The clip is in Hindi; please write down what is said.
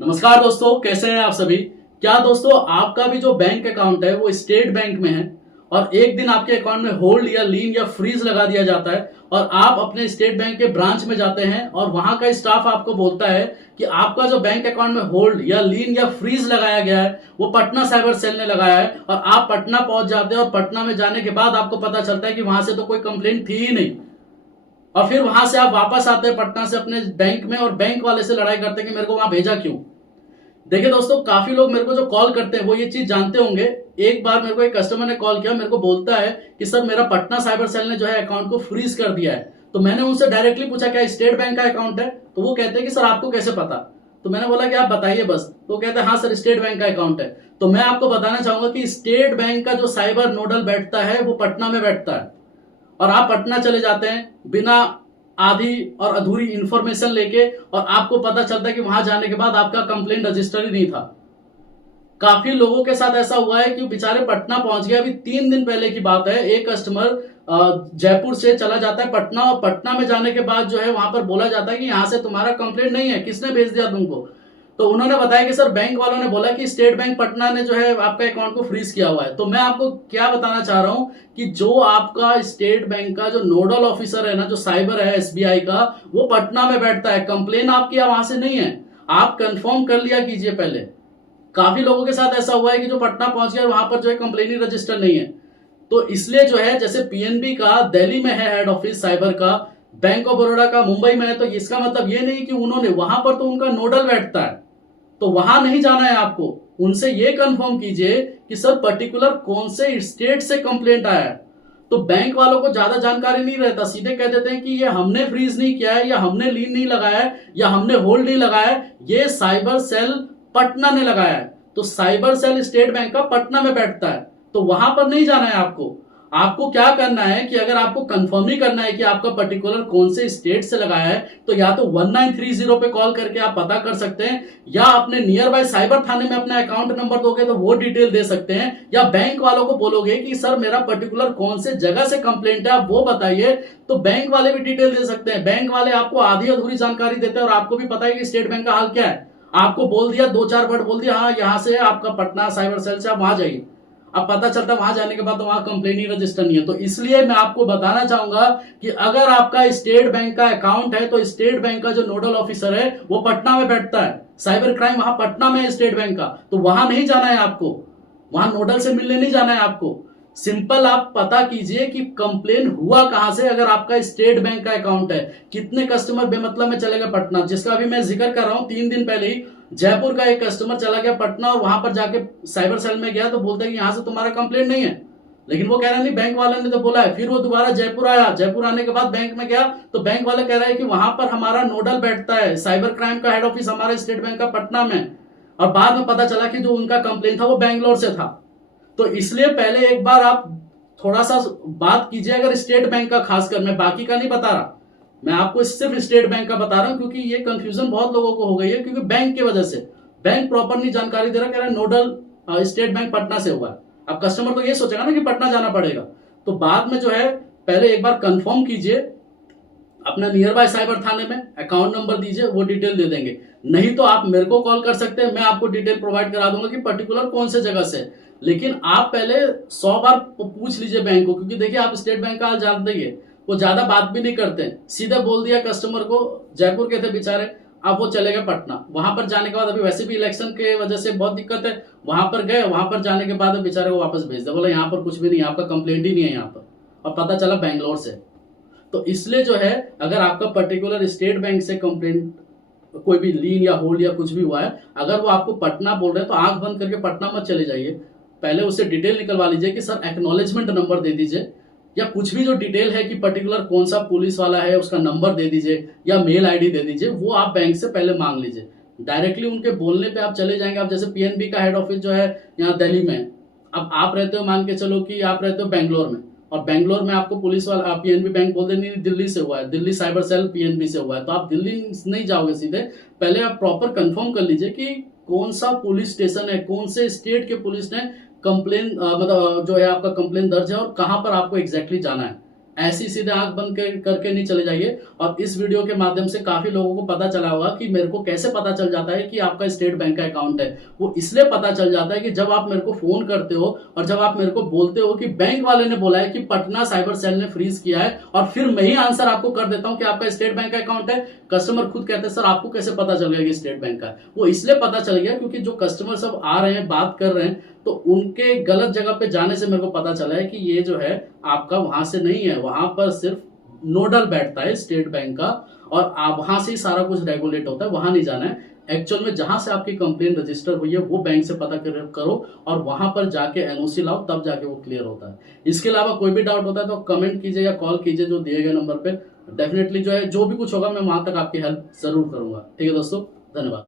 नमस्कार दोस्तों, कैसे हैं आप सभी। क्या दोस्तों आपका भी जो बैंक अकाउंट है वो स्टेट बैंक में है और एक दिन आपके अकाउंट में होल्ड या लीन या फ्रीज लगा दिया जाता है और आप अपने स्टेट बैंक के ब्रांच में जाते हैं और वहां का स्टाफ आपको बोलता है कि आपका जो बैंक अकाउंट में होल्ड या लीन या फ्रीज लगाया गया है वो पटना साइबर सेल ने लगाया है और आप पटना पहुंच जाते हैं और पटना में जाने के बाद आपको पता चलता है कि वहां से तो कोई कंप्लेंट थी ही नहीं। और फिर वहां से आप वापस आते हैं पटना से अपने बैंक में और बैंक वाले से लड़ाई करते हैं कि मेरे को वहां भेजा क्यों। देखिए दोस्तों, काफी लोग मेरे को जो कॉल करते हैं वो ये चीज जानते होंगे। एक बार मेरे को एक कस्टमर ने कॉल किया, मेरे को बोलता है कि सर मेरा पटना साइबर सेल ने जो है अकाउंट को फ्रीज कर दिया है। तो मैंने उनसे डायरेक्टली पूछा क्या स्टेट बैंक का अकाउंट है, तो वो कहते हैं कि सर आपको कैसे पता। तो मैंने बोला कि आप बताइए बस। तो कहते हैं हाँ सर स्टेट बैंक का अकाउंट है। तो मैं आपको बताना चाहूंगा कि स्टेट बैंक का जो साइबर नोडल बैठता है वो पटना में बैठता है और आप पटना चले जाते हैं बिना आधी और अधूरी इंफॉर्मेशन लेके और आपको पता चलता है कि वहां जाने के बाद आपका कंप्लेंट रजिस्टर ही नहीं था। काफी लोगों के साथ ऐसा हुआ है कि बेचारे पटना पहुंच गए। अभी 3 दिन पहले की बात है, एक कस्टमर जयपुर से चला जाता है पटना और पटना में जाने के बाद जो है वहां पर बोला जाता है कि यहां से तुम्हारा कंप्लेंट नहीं है, किसने भेज दिया तुमको। तो उन्होंने बताया कि सर बैंक वालों ने बोला कि स्टेट बैंक पटना ने जो है आपका अकाउंट को फ्रीज किया हुआ है। तो मैं आपको क्या बताना चाह रहा हूं कि जो आपका स्टेट बैंक का जो नोडल ऑफिसर है ना, जो साइबर है एसबीआई का, वो पटना में बैठता है। कंप्लेन आपकी वहां से नहीं है, आप कंफर्म कर लिया कीजिए पहले। काफी लोगों के साथ ऐसा हुआ है कि जो पटना पहुंच गया वहां पर जो है कंप्लेन ही रजिस्टर नहीं है। तो इसलिए जो है जैसे पीएनबी का दिल्ली में है हेड ऑफिस साइबर का, बैंक ऑफ बड़ौदा का मुंबई में है, तो इसका मतलब ये नहीं कि उन्होंने वहां पर तो उनका नोडल बैठता है तो वहां नहीं जाना है आपको। उनसे ये कंफर्म कीजिए कि सर पर्टिकुलर कौन से स्टेट से कंप्लेंट आया है। तो बैंक वालों को ज्यादा जानकारी नहीं रहता, सीधे कह देते हैं कि ये हमने फ्रीज नहीं किया है या हमने लीन नहीं लगाया है या हमने होल्ड नहीं लगाया है, ये साइबर सेल पटना ने लगाया है। तो साइबर सेल स्टेट बैंक का पटना में बैठता है, तो वहां पर नहीं जाना है आपको। आपको क्या करना है कि अगर आपको कंफर्म ही करना है कि आपका पर्टिकुलर कौन से स्टेट से लगाया है, तो या तो 1930 पे कॉल करके आप पता कर सकते हैं या अपने नियर बाय साइबर थाने में अपना अकाउंट नंबर दोगे तो वो डिटेल दे सकते हैं, या बैंक वालों को बोलोगे कि सर मेरा पर्टिकुलर कौन से जगह से कंप्लेंट है आप वो बताइए, तो बैंक वाले भी डिटेल दे सकते हैं। बैंक वाले आपको आधी अधूरी जानकारी देते हैं और आपको भी पता है कि स्टेट बैंक का हाल क्या है। आपको बोल दिया, 2-4 वर्ड बोल दिया, हाँ यहाँ से आपका पटना साइबर सेल से, आप वहां जाइए। अब पता चलता है वहां जाने के बाद तो वहां कंप्लेन ही रजिस्टर नहीं है। तो इसलिए मैं आपको बताना चाहूंगा कि अगर आपका स्टेट बैंक का अकाउंट है तो स्टेट बैंक का जो नोडल ऑफिसर है वो पटना में बैठता है। साइबर क्राइम वहां पटना में है स्टेट बैंक का, तो वहां नहीं जाना है आपको, वहां नोडल से मिलने नहीं जाना है आपको। सिंपल आप पता कीजिए कि कंप्लेन हुआ कहां से। अगर आपका स्टेट बैंक का अकाउंट है, कितने कस्टमर बेमतलब में चले गए पटना, जिसका अभी मैं जिक्र कर रहा हूं, 3 दिन पहले ही जयपुर का एक कस्टमर चला गया पटना और वहां पर जाके साइबर सेल में गया तो बोलते हैं कि यहां से तुम्हारा कंप्लेंट नहीं है, लेकिन वो कह रहा नहीं बैंक वाले ने तो बोला है। फिर वो दोबारा जयपुर आया, जयपुर आने के बाद बैंक में गया तो बैंक वाले कह रहा है कि वहां पर हमारा नोडल बैठता है, साइबर क्राइम का हेड ऑफिस हमारे स्टेट बैंक का पटना में। और बाद में पता चला कि जो उनका कंप्लेंट था वो बैंगलोर से था। तो इसलिए पहले एक बार आप थोड़ा सा बात कीजिए, अगर स्टेट बैंक का, खासकर मैं बाकी का नहीं बता रहा, मैं आपको सिर्फ स्टेट बैंक का बता रहा हूं क्योंकि ये कंफ्यूजन बहुत लोगों को हो गई है, क्योंकि बैंक की वजह से बैंक प्रॉपर नहीं जानकारी दे रहा, कह रहा है नोडल स्टेट बैंक पटना से हुआ है। अब कस्टमर तो ये सोचेगा ना कि पटना जाना पड़ेगा। तो बाद में जो है पहले एक बार कंफर्म कीजिए, अपना नियर बाय साइबर थाने में अकाउंट नंबर दीजिए, वो डिटेल दे देंगे। नहीं तो आप मेरे को कॉल कर सकते हैं, मैं आपको डिटेल प्रोवाइड करा दूंगा कि पर्टिकुलर कौन से जगह से। लेकिन आप पहले 100 बार पूछ लीजिए बैंक को, क्योंकि देखिए आप स्टेट बैंक का हाल जानते ही है, वो ज्यादा बात भी नहीं करते, सीधे बोल दिया कस्टमर को। जयपुर के थे बेचारे, अब वो चले गए पटना। वहां पर जाने के बाद अभी वैसे भी इलेक्शन के वजह से बहुत दिक्कत है, वहां पर गए, वहां पर जाने के बाद बेचारे को वापस भेज दिया, बोला यहाँ पर कुछ भी नहीं, आपका कंप्लेंट ही नहीं है यहाँ पर, और पता चला बैंगलोर से। तो इसलिए जो है अगर आपका पर्टिकुलर स्टेट बैंक से कंप्लेंट कोई भी लीन या होल्ड या कुछ भी हुआ है, अगर वो आपको पटना बोल रहे हैं तो आंख बंद करके पटना मत चले जाइए, पहले उससे डिटेल निकलवा लीजिए कि सर एक्नॉलेजमेंट नंबर दे दीजिए, या कुछ भी जो डिटेल है कि पर्टिकुलर कौन सा पुलिस वाला है उसका नंबर दे दीजिए या मेल आईडी दे दीजिए, वो आप बैंक से पहले मांग लीजिए। डायरेक्टली उनके बोलने पे आप चले जाएंगे। आप जैसे पीएनबी का हेड ऑफिस जो है यहाँ दिल्ली में, अब आप रहते हो, मान के चलो कि आप रहते हो बैंगलोर में, और बैंगलोर में आपको पुलिस वाला पीएनबी बैंक बोल देंगे दिल्ली से हुआ है, दिल्ली साइबर सेल पीएनबी से हुआ है, तो आप दिल्ली नहीं जाओगे सीधे, पहले आप प्रॉपर कंफर्म कर लीजिए कि कौन सा पुलिस स्टेशन है, कौन से स्टेट के पुलिस ने कंप्लेन मतलब जो है आपका कंप्लेन दर्ज है और कहां पर आपको एग्जैक्टली जाना है। ऐसी सीधे आंख बंद करके नहीं चले जाइए। और इस वीडियो के माध्यम से काफी लोगों को पता चला होगा कि मेरे को कैसे पता चल जाता है कि आपका स्टेट बैंक का अकाउंट है। वो इसलिए पता चल जाता है कि जब आप मेरे को फोन करते हो और जब आप मेरे को बोलते हो कि बैंक वाले ने बोला है कि पटना साइबर सेल ने फ्रीज किया है, और फिर मैं ही आंसर आपको कर देता हूं कि आपका स्टेट बैंक का अकाउंट है। कस्टमर खुद कहते हैं सर आपको कैसे पता चल गया कि स्टेट बैंक का है? वो इसलिए पता चल गया क्योंकि जो कस्टमर सब आ रहे हैं, बात कर रहे हैं, तो उनके गलत जगह पे जाने से मेरे को पता चला है कि ये जो है आपका वहां से नहीं है। वहां पर सिर्फ नोडल बैठता है स्टेट बैंक का, और आप वहां से ही सारा कुछ रेगुलेट होता है, वहां नहीं जाना है। एक्चुअल में जहां से आपकी कंप्लेन रजिस्टर हुई है वो बैंक से पता करो और वहां पर जाके एनओसी लाओ, तब जाके वो क्लियर होता है। इसके अलावा कोई भी डाउट होता है तो कमेंट कीजिए या कॉल कीजिए जो दिए गए नंबर पे। डेफिनेटली जो है जो भी कुछ होगा मैं वहां तक आपकी हेल्प जरूर करूंगा। ठीक है दोस्तों, धन्यवाद।